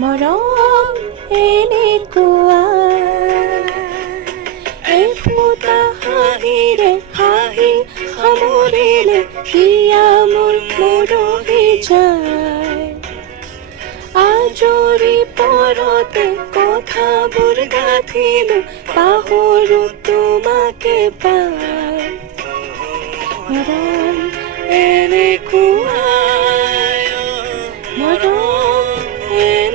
মৰম এনেকুৱা এফুটা হাঁহিৰে হাঁহি সামৰিলে হিয়া মোৰ মৰহি যায় আজৰি পৰতে কথাবোৰ গাঁঠিলো পাহৰো তোমাকে পাই মৰম এনেকুৱা